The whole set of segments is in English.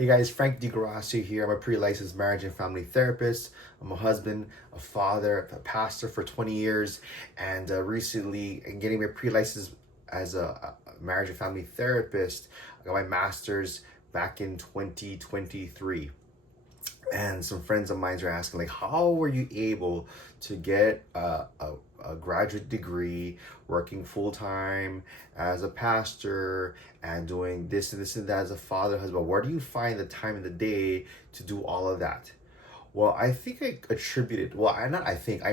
Hey guys, Frank DiGrasso here. I'm a pre-licensed marriage and family therapist. I'm a husband, a father, a pastor for 20 years, and recently getting my pre-license as a marriage and family therapist. I got my master's back in 2023. And some friends of mine are asking, like, how were you able to get a graduate degree, working full time as a pastor, and doing this and this and that as a father, husband? Where do you find the time in the day to do all of that? Well, I think I attribute it. Well, I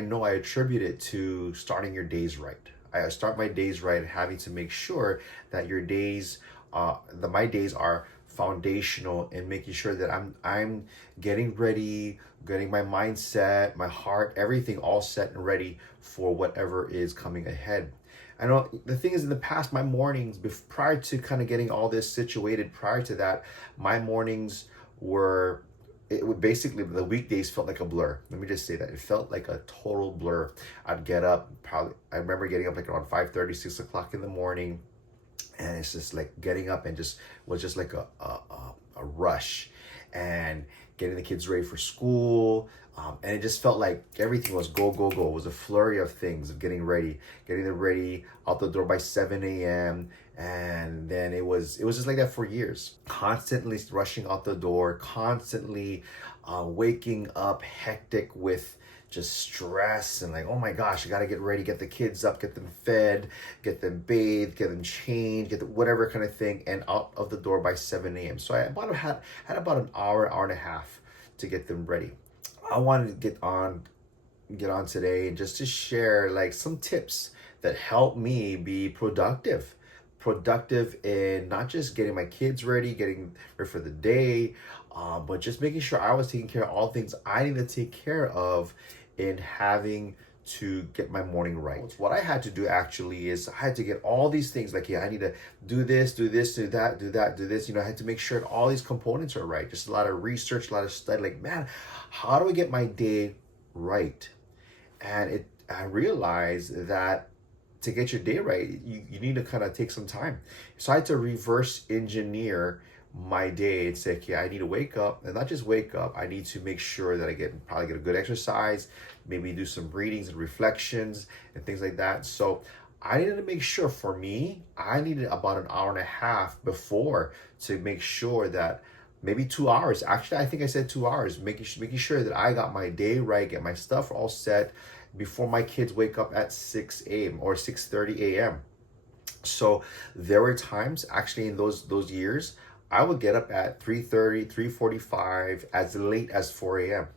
know I attribute it to starting your days right. I start my days right, having to make sure that your days, that my days are foundational and making sure that I'm getting ready, getting my mindset, my heart, everything all set and ready for whatever is coming ahead. I know the thing is, in the past, my mornings, prior to kind of getting all this situated, prior to that, my mornings were, it would basically, the weekdays felt like a blur. Let me just say that it felt like a total blur. I'd get up, probably, I remember getting up like around 5:30, 6 o'clock in the morning, and it's just like getting up and just was just like a rush, and getting the kids ready for school, and it just felt like everything was go go go. It was a flurry of things, of getting them ready out the door by 7 a.m. And then it was just like that for years, constantly rushing out the door, constantly waking up hectic with just stress and like, oh my gosh, I gotta get ready, get the kids up, get them fed, get them bathed, get them changed, whatever kind of thing, and out of the door by 7 a.m. So had about an hour and a half to get them ready. I wanted to get on today and just to share like some tips that help me be productive in not just getting my kids ready, getting ready for the day, but just making sure I was taking care of all things I need to take care of in having to get my morning right. What I had to do actually is I had to get all these things like, yeah, I need to do this, do that, do this. I had to make sure that all these components are right. Just a lot of research, a lot of study. Like, man, how do I get my day right? And I realized that to get your day right, you need to kind of take some time. So I had to reverse engineer my day and say, okay, I need to wake up, and not just wake up, I need to make sure that I probably get a good exercise, maybe do some readings and reflections and things like that. So I needed to make sure, for me, I needed about an hour and a half before to make sure that, maybe 2 hours. Actually, I think I said 2 hours, making sure that I got my day right, get my stuff all set before my kids wake up at 6 a.m. or 6:30 a.m. So there were times actually in those years, I would get up at 3:30, 3:45, as late as 4 a.m.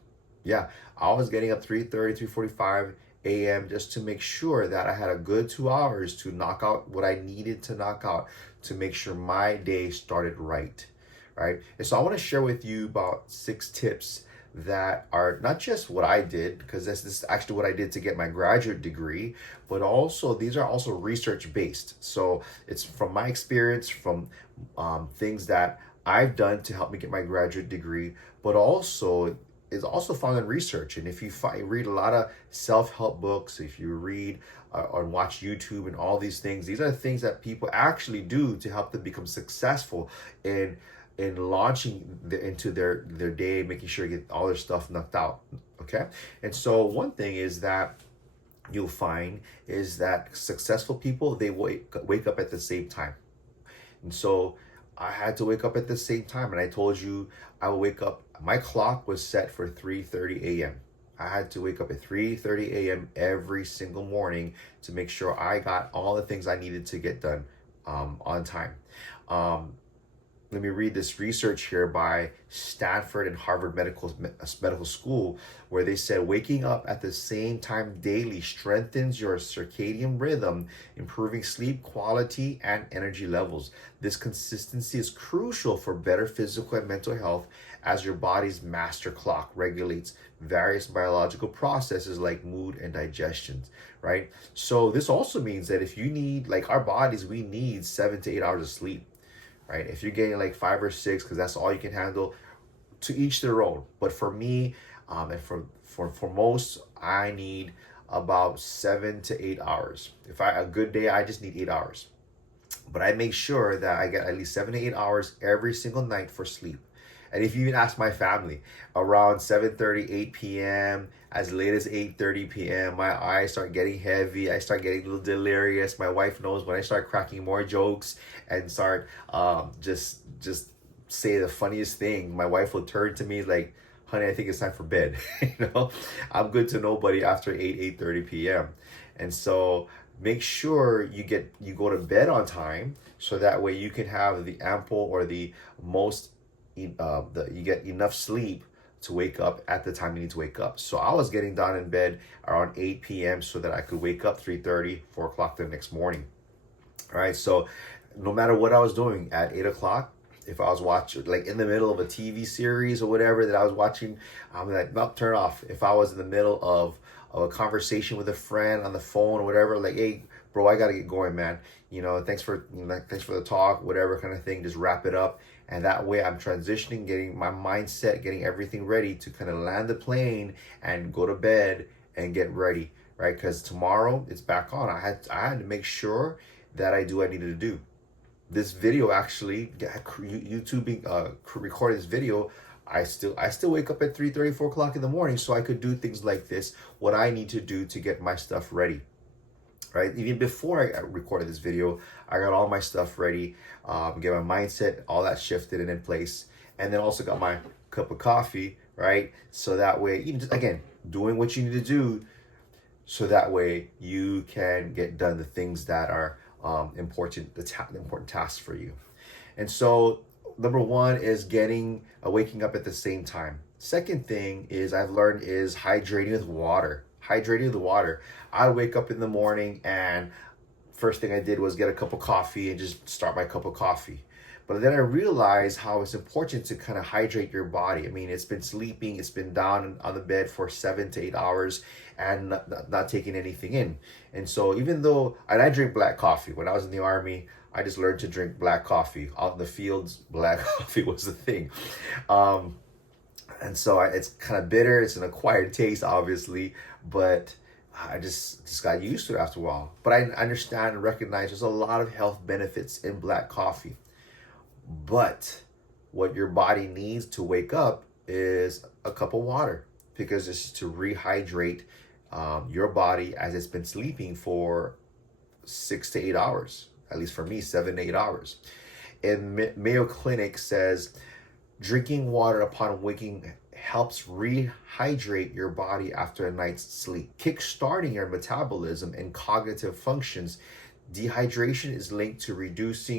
Yeah, I was getting up 3:30, 3:45 a.m. just to make sure that I had a good 2 hours to knock out what I needed to knock out to make sure my day started right. Right? And so I want to share with you about 6 tips that are not just what I did, because this is actually what I did to get my graduate degree, but also these are also research based. So it's from my experience, from things that I've done to help me get my graduate degree, but also is also found in research. And if you read a lot of self-help books, if you read or watch YouTube and all these things, these are things that people actually do to help them become successful in launching into their day, making sure they get all their stuff knocked out. Okay. And so one thing is that you'll find is that successful people, they wake up at the same time. And so I had to wake up at the same time, and I told you I would wake up, my clock was set for 3:30 a.m. I had to wake up at 3:30 a.m. every single morning to make sure I got all the things I needed to get done on time. Let me read this research here by Stanford and Harvard Medical School, where they said waking up at the same time daily strengthens your circadian rhythm, improving sleep quality and energy levels. This consistency is crucial for better physical and mental health, as your body's master clock regulates various biological processes like mood and digestion, right? So this also means that if you need, like our bodies, we need 7 to 8 hours of sleep. Right? If you're getting like 5 or 6, because that's all you can handle, to each their own. But for me, and for most, I need about 7 to 8 hours. If a good day, I just need 8 hours. But I make sure that I get at least 7 to 8 hours every single night for sleep. And if you even ask my family, around 7:30, 8 p.m., as late as 8:30 p.m., my eyes start getting heavy. I start getting a little delirious. My wife knows when I start cracking more jokes and start just say the funniest thing. My wife will turn to me like, honey, I think it's time for bed. I'm good to nobody after 8:30 p.m. And so make sure you go to bed on time, so that way you can have the ample or the most you get enough sleep to wake up at the time you need to wake up. So I was getting down in bed around 8 p.m. so that I could wake up 3:30, 4 o'clock the next morning. All right, so no matter what I was doing at 8 o'clock, if I was watching, like in the middle of a TV series or whatever that I was watching, I'm like, nope, turn off. If I was in the middle of a conversation with a friend on the phone or whatever, like, hey, bro, I gotta get going, man. Thanks for the talk, whatever kind of thing. Just wrap it up, and that way I'm transitioning, getting my mindset, getting everything ready to kind of land the plane and go to bed and get ready, right? Because tomorrow it's back on. I had to make sure that I do what I needed to do. This video actually, YouTube recorded this video. I still wake up at 3:30, 4 o'clock in the morning so I could do things like this, what I need to do to get my stuff ready, right? Even before I recorded this video, I got all my stuff ready, get my mindset, all that shifted and in place, and then also got my cup of coffee, right? So that way, again, doing what you need to do, so that way you can get done the things that are important, the important tasks for you. And so number one is waking up at the same time. Second thing is I've learned is hydrating with water. I wake up in the morning and first thing I did was get a cup of coffee and just start my cup of coffee. But then I realized how it's important to kind of hydrate your body. I mean, it's been sleeping, it's been down on the bed for 7 to 8 hours and not taking anything in. And so and I drink black coffee. When I was in the Army, I just learned to drink black coffee. Out in the fields, black coffee was the thing. And so it's kind of bitter. It's an acquired taste, obviously, but I just got used to it after a while. But I understand and recognize there's a lot of health benefits in black coffee. But what your body needs to wake up is a cup of water, because this is to rehydrate your body as it's been sleeping for 6 to 8 hours. At least for me, 7 to 8 hours. And Mayo Clinic says drinking water upon waking helps rehydrate your body after a night's sleep, kickstarting your metabolism and cognitive functions. Dehydration is linked to reduced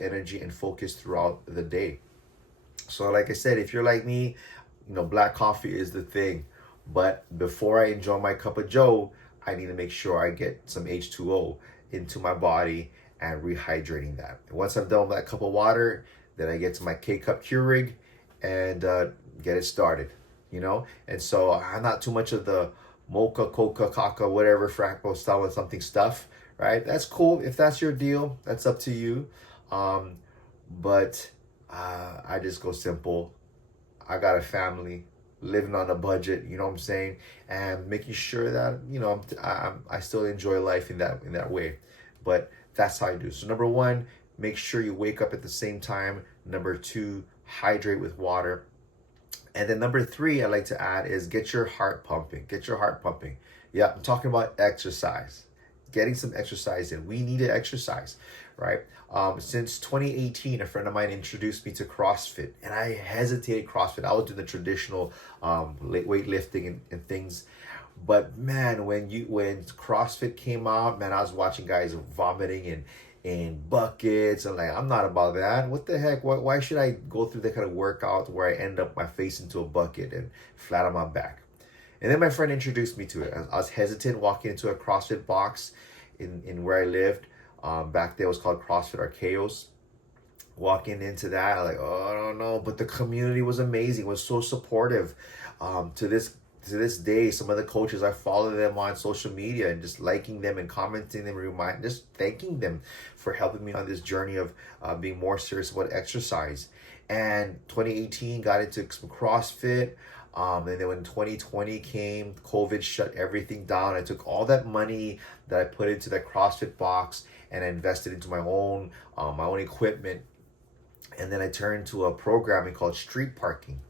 energy and focus throughout the day. So like I said, if you're like me, black coffee is the thing. But before I enjoy my cup of joe, I need to make sure I get some H2O into my body and rehydrating that. And once I'm done with that cup of water, then I get to my K-Cup Keurig and get it started, And so I'm not too much of the mocha, coca, caca, whatever, frappo style with something stuff, right? That's cool. If that's your deal, that's up to you. But I just go simple. I got a family, living on a budget, you know what I'm saying? And making sure that, I still enjoy life in that way. But that's how I do. So number one, make sure you wake up at the same time. Number two, hydrate with water. And then number three, I like to add is get your heart pumping. Yeah, I'm talking about exercise. Getting some exercise in. We need to exercise, right? Since 2018, a friend of mine introduced me to CrossFit, and I hesitated CrossFit. I was doing the traditional weightlifting and things. But man, when CrossFit came out, man, I was watching guys vomiting in buckets, and like, I'm not about that. What the heck? Why should I go through that kind of workout where I end up my face into a bucket and flat on my back? And then my friend introduced me to it. I was hesitant walking into a CrossFit box in where I lived. Back there it was called CrossFit Archaeos. Walking into that, I'm like, oh, I don't know. But the community was amazing. It was so supportive. To this day, some of the coaches, I follow them on social media and just liking them and commenting them, just thanking them for helping me on this journey of being more serious about exercise. And 2018 got into some CrossFit. And then when 2020 came, COVID shut everything down. I took all that money that I put into that CrossFit box and I invested into my own equipment, And then I turned to a programming called street parking.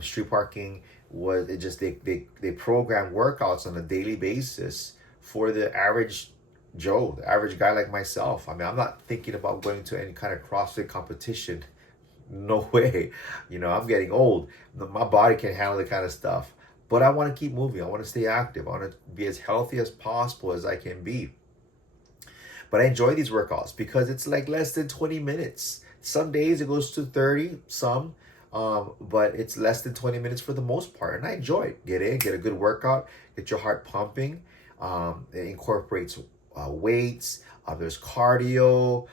Street parking was it just they program workouts on a daily basis for the average Joe, the average guy like myself. I mean, I'm not thinking about going to any kind of CrossFit competition. No way. I'm getting old. My body can't handle the kind of stuff. But I want to keep moving. I want to stay active. I want to be as healthy as possible as I can be. But I enjoy these workouts because it's like less than 20 minutes. Some days it goes to 30, some, but it's less than 20 minutes for the most part. And I enjoy it. Get in, get a good workout, get your heart pumping. It incorporates weights. There's cardio.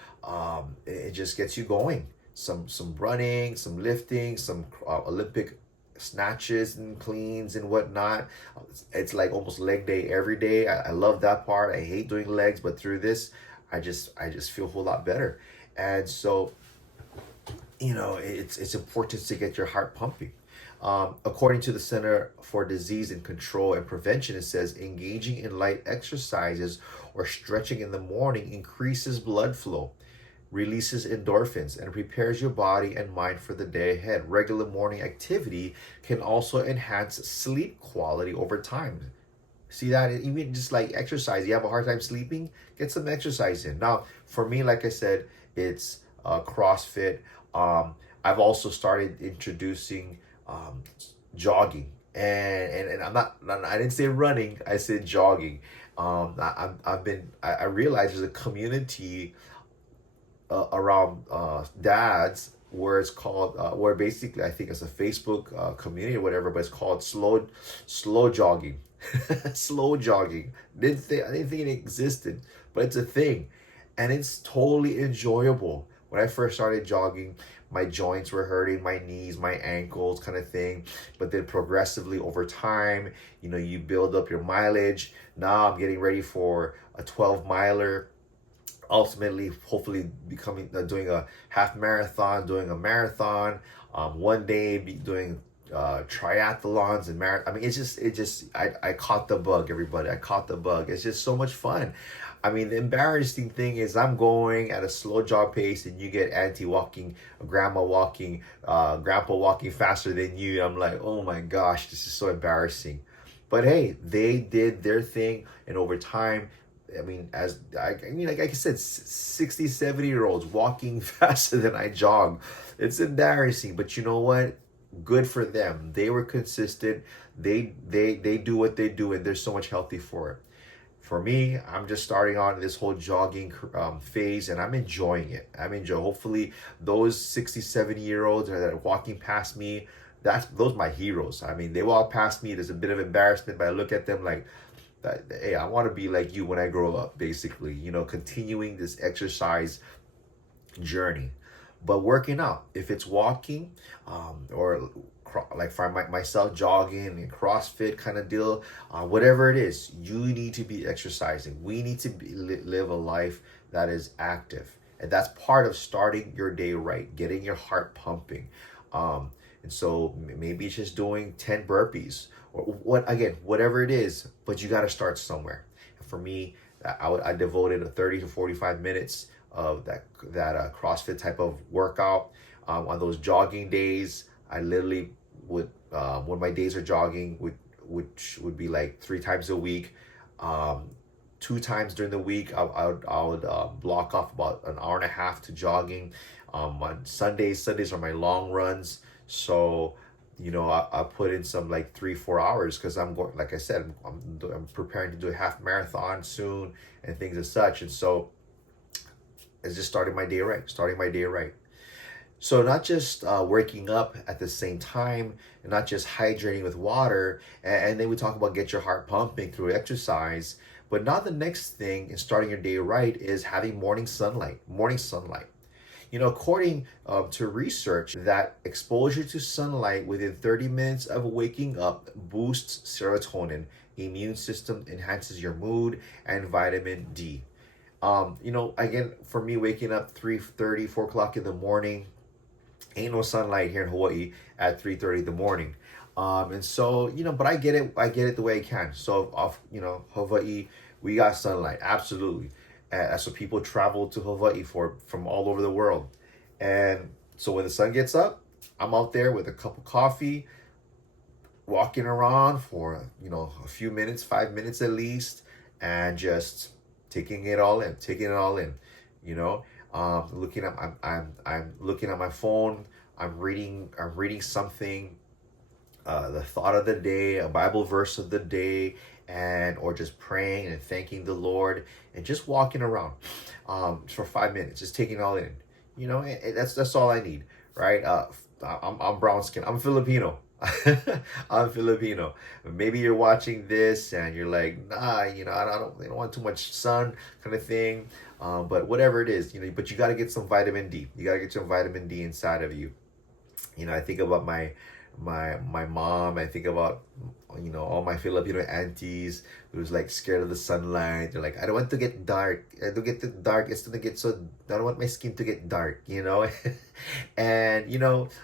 It just gets you going. Some running, some lifting, some Olympic snatches and cleans and whatnot. It's like almost leg day every day. I love that part. I hate doing legs, but through this, I just feel a whole lot better. And so, it's important to get your heart pumping. According to the Center for Disease and Control and Prevention, it says engaging in light exercises or stretching in the morning increases blood flow, releases endorphins, and prepares your body and mind for the day ahead. Regular morning activity can also enhance sleep quality over time. See that? Even just like exercise, you have a hard time sleeping, get some exercise in. Now, for me, like I said, it's CrossFit. I've also started introducing jogging, and I didn't say running, I said jogging. I realized there's a community around dads where it's called where basically I think it's a Facebook community or whatever, but it's called slow jogging. Slow jogging. I didn't think it existed, but it's a thing, and it's totally enjoyable. When I first started jogging, my joints were hurting, my knees, my ankles, kind of thing. But then progressively over time, you build up your mileage. Now I'm getting ready for a 12 miler. Ultimately, hopefully doing a half marathon, doing a marathon. One day be doing triathlons and marathon. I mean, I caught the bug, everybody. I caught the bug. It's just so much fun. I mean, the embarrassing thing is I'm going at a slow jog pace and you get auntie walking, grandpa walking faster than you. I'm like, oh my gosh, this is so embarrassing. But hey, they did their thing, and over time, like I said, 60, 70-year-olds walking faster than I jog. It's embarrassing, but you know what? Good for them. They were consistent. They do what they do, and they're so much healthy for it. For me, I'm just starting on this whole jogging phase, and I'm enjoying it. Hopefully those 60, 70-year-olds that are walking past me, those are my heroes. I mean, they walk past me. There's a bit of embarrassment, but I look at them like, hey, I want to be like you when I grow up, basically, continuing this exercise journey. But working out, if it's walking or like for myself, jogging and CrossFit kind of deal, whatever it is, you need to be exercising. We need to live a life that is active. And that's part of starting your day right, getting your heart pumping. And so maybe it's just doing 10 burpees or whatever it is, but you got to start somewhere. For me, I devoted a 30 to 45 minutes of that CrossFit type of workout. On those jogging days, I literally would, when my days are jogging, which would be like 3 times a week, 2 times during the week, I would block off about an hour and a half to jogging. On Sundays are my long runs. So, I put in some like 3-4 hours because I'm going, like I said, I'm preparing to do a half marathon soon and things as such. And so it's just starting my day right. So not just waking up at the same time, and not just hydrating with water, and then we talk about get your heart pumping through exercise, but now the next thing in starting your day right is having morning sunlight. According to research, that exposure to sunlight within 30 minutes of waking up boosts serotonin, immune system, enhances your mood, and vitamin D. Again, for me, waking up 3:30, 4 o'clock in the morning, ain't no sunlight here in Hawaii at 3:30 in the morning. And so, but I get it the way I can. So Hawaii, we got sunlight, absolutely. That's what people travel to Hawaii from all over the world. And so when the sun gets up, I'm out there with a cup of coffee, walking around for, a few minutes, 5 minutes at least, and just taking it all in, you know. Looking at I'm looking at my phone. I'm reading something, the thought of the day, a Bible verse of the day, and or just praying and thanking the Lord and just walking around, for 5 minutes, just taking it all in. That's all I need, right? I'm brown skin. I'm Filipino. I'm Filipino. Maybe you're watching this and you're like, nah, I don't want too much sun, kind of thing. But whatever it is, but you got to get some vitamin D. You got to get some vitamin D inside of you. I think about my mom. I think about all my Filipino aunties who's like scared of the sunlight. They're like, I don't want to get dark. I don't get too dark. It's gonna get so. I don't want my skin to get dark. And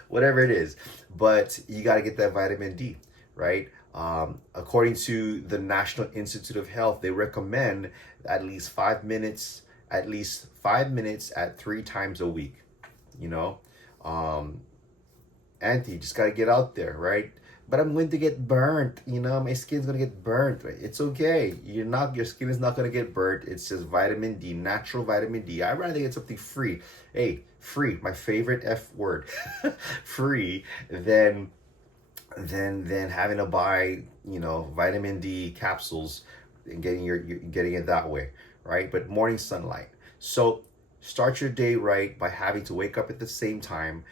whatever it is, but you got to get that vitamin D, right? According to the National Institute of Health, they recommend at least 5 minutes, at 3 times a week. You know, um, Auntie, just gotta get out there, right? But I'm going to get burnt. My skin's gonna get burnt. Right? It's okay. Your skin is not gonna get burnt. It's just vitamin D, natural vitamin D. I'd rather get something free. Hey, free, my favorite F word. Free than having to buy, vitamin D capsules and getting it that way, right? But morning sunlight. So start your day right by having to wake up at the same time.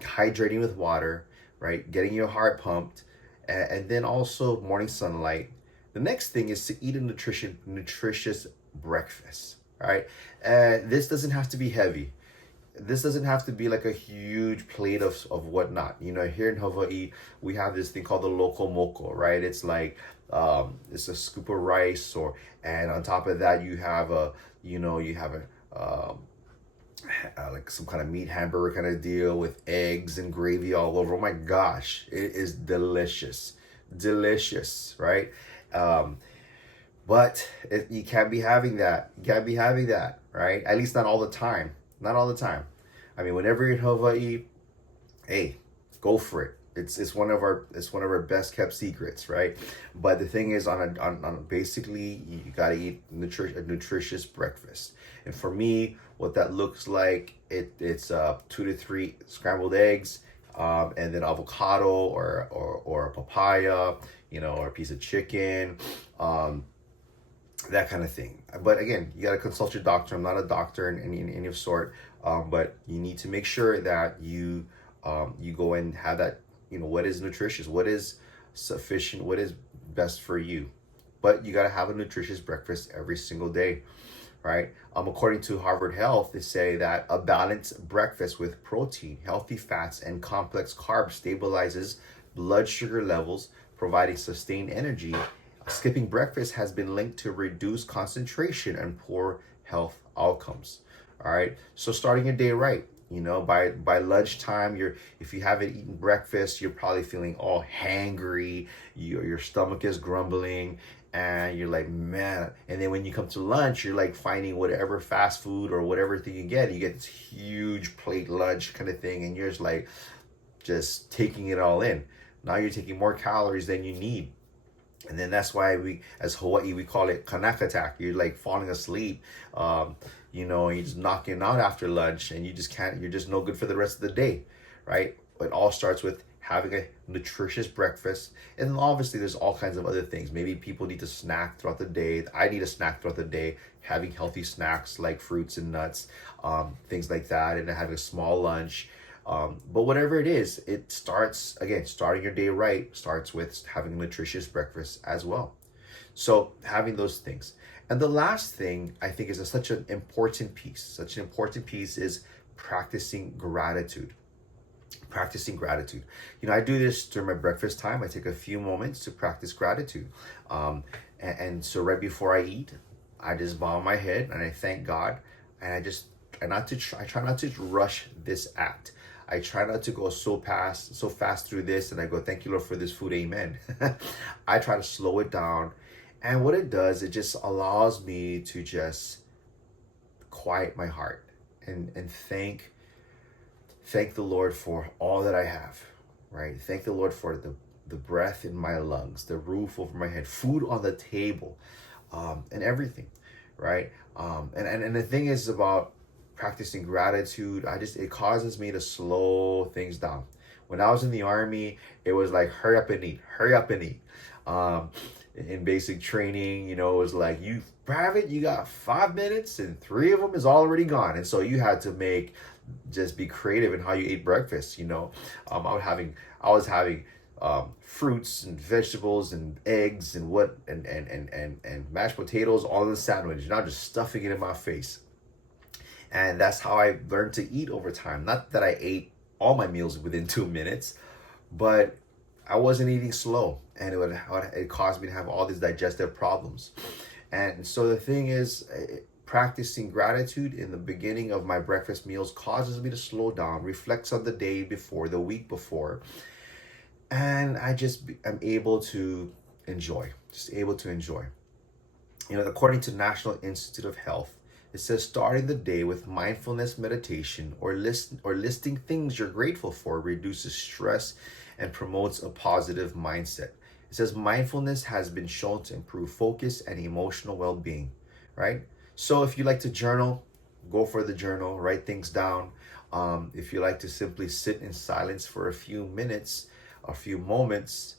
Hydrating with water, right? Getting your heart pumped, and then also morning sunlight. The next thing is to eat a nutritious breakfast, right? This doesn't have to be heavy. This doesn't have to be like a huge plate of whatnot. Here in Hawaii, we have this thing called the loco moco, right? It's like, it's a scoop of rice, and on top of that, you have like some kind of meat hamburger kind of deal with eggs and gravy all over. Oh my gosh, it is delicious, right? But you can't be having that. You can't be having that, right? At least not all the time. Not all the time. I mean, whenever you're in Hawaii, hey, go for it. It's one of our best kept secrets, right? But the thing is, on basically, you gotta eat a nutritious breakfast. And for me, what that looks like, it's 2 to 3 scrambled eggs, and then avocado or a papaya, or a piece of chicken, that kind of thing. But again, you got to consult your doctor. I'm not a doctor in any of sort, but you need to make sure that you go and have that. What is nutritious, what is sufficient, what is best for you. But you got to have a nutritious breakfast every single day, right? According to Harvard Health, they say that a balanced breakfast with protein, healthy fats, and complex carbs stabilizes blood sugar levels, providing sustained energy. Skipping breakfast has been linked to reduced concentration and poor health outcomes. All right, so starting your day right. By lunchtime, if you haven't eaten breakfast, you're probably feeling all hangry. Your stomach is grumbling, and you're like, man. And then when you come to lunch, you're like finding whatever fast food or whatever thing you get. You get this huge plate lunch kind of thing, and you're just taking it all in. Now you're taking more calories than you need. And then that's why as Hawaii, we call it kanak attack. You're like falling asleep. You're just knocking out after lunch, and you just can't. You're just no good for the rest of the day, right? It all starts with having a nutritious breakfast, and then obviously there's all kinds of other things. Maybe people need to snack throughout the day. I need a snack throughout the day. Having healthy snacks like fruits and nuts, things like that, and having a small lunch. But whatever it is, starting your day right starts with having a nutritious breakfast as well. So having those things. And the last thing I think is such an important piece. Such an important piece is practicing gratitude. Practicing gratitude. I do this during my breakfast time. I take a few moments to practice gratitude. And so right before I eat, I just bow my head and I thank God. And I try not to rush this act. I try not to go so fast through this, and I go, thank you, Lord, for this food, amen. I try to slow it down. And what it does, it just allows me to just quiet my heart. and thank the Lord for all that I have, right? Thank the Lord for the breath in my lungs, the roof over my head, food on the table, and everything, right? And the thing is about practicing gratitude, it causes me to slow things down. When I was in the army, it was like hurry up and eat, hurry up and eat. In basic training, it was like, you private, you got 5 minutes and 3 of them is already gone, and so you had to just be creative in how you ate breakfast. I was having fruits and vegetables and eggs and mashed potatoes all in the sandwich, and I'm just stuffing it in my face. And that's how I learned to eat over time. Not that I ate all my meals within 2 minutes, but I wasn't eating slow, and it caused me to have all these digestive problems. And so the thing is, practicing gratitude in the beginning of my breakfast meals causes me to slow down, reflects on the day before, the week before, and I'm able to enjoy, according to National Institute of Health, it says starting the day with mindfulness meditation or listing things you're grateful for reduces stress and promotes a positive mindset. It says mindfulness has been shown to improve focus and emotional well-being, right? So if you like to journal, go for the journal, write things down. If you like to simply sit in silence for a few minutes, a few moments,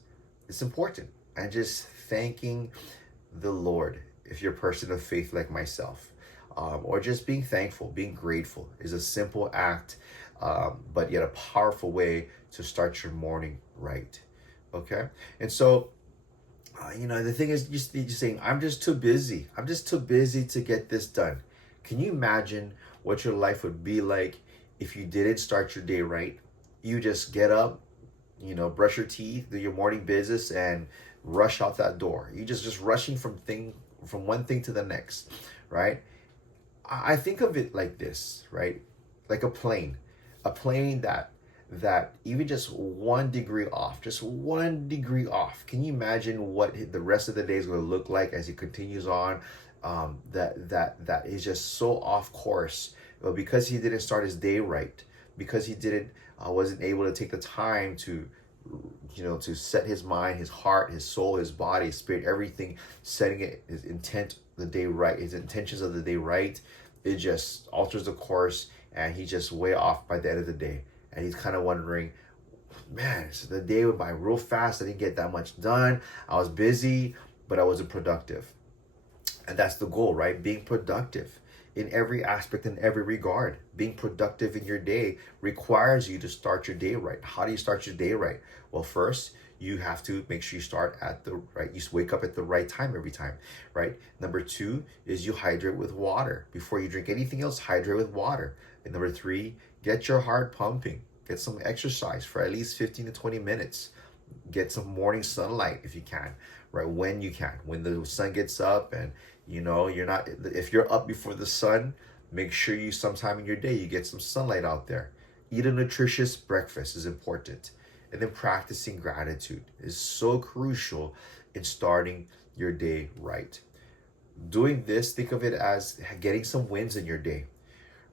it's important. And just thanking the Lord, if you're a person of faith like myself. Or just being thankful, being grateful is a simple act, but yet a powerful way to start your morning right. Okay? And so, the thing is just saying, I'm just too busy. I'm just too busy to get this done. Can you imagine what your life would be like if you didn't start your day right? You just get up, brush your teeth, do your morning business, and rush out that door. You just rushing from one thing to the next, right? I think of it like this, right? Like a plane that even just 1 degree off, Can you imagine what the rest of the day is going to look like as he continues on? That is just so off course, because he didn't start his day right, because he wasn't able to take the time to set his mind, his heart, his soul, his body, his spirit, everything, setting his intentions of the day right. It just alters the course, and he's just way off by the end of the day. And he's kind of wondering, man, so the day went by real fast. I didn't get that much done. I was busy, but I wasn't productive. And that's the goal, right? Being productive in every aspect, in every regard. Being productive in your day requires you to start your day right. How do you start your day right? Well, first, you have to make sure you start you wake up at the right time every time, right? Number 2 is you hydrate with water. Before you drink anything else, hydrate with water. And number 3, get your heart pumping. Get some exercise for at least 15 to 20 minutes. Get some morning sunlight if you can, right? When you can. When the sun gets up, and if you're up before the sun, make sure sometime in your day you get some sunlight out there. Eat a nutritious breakfast is important. And then practicing gratitude is so crucial in starting your day right. Doing this, think of it as getting some wins in your day.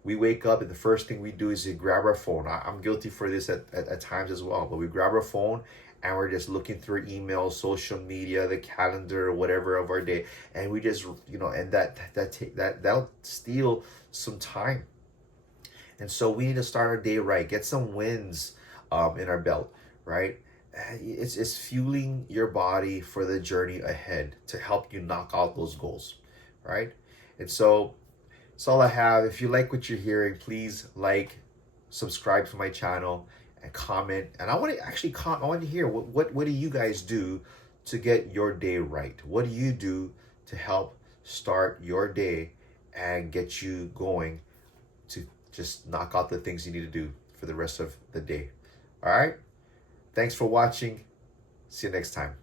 We wake up and the first thing we do is we grab our phone. I'm guilty for this at times as well, but we grab our phone and we're just looking through emails, social media, the calendar, whatever of our day. And we just, and that'll steal some time. And so we need to start our day right. Get some wins in our belt, right? It's fueling your body for the journey ahead to help you knock out those goals, right? And so that's all I have. If you like what you're hearing, please subscribe to my channel, and comment. And I want to hear what do you guys do to get your day right? What do you do to help start your day and get you going to just knock out the things you need to do for the rest of the day? All right. Thanks for watching. See you next time.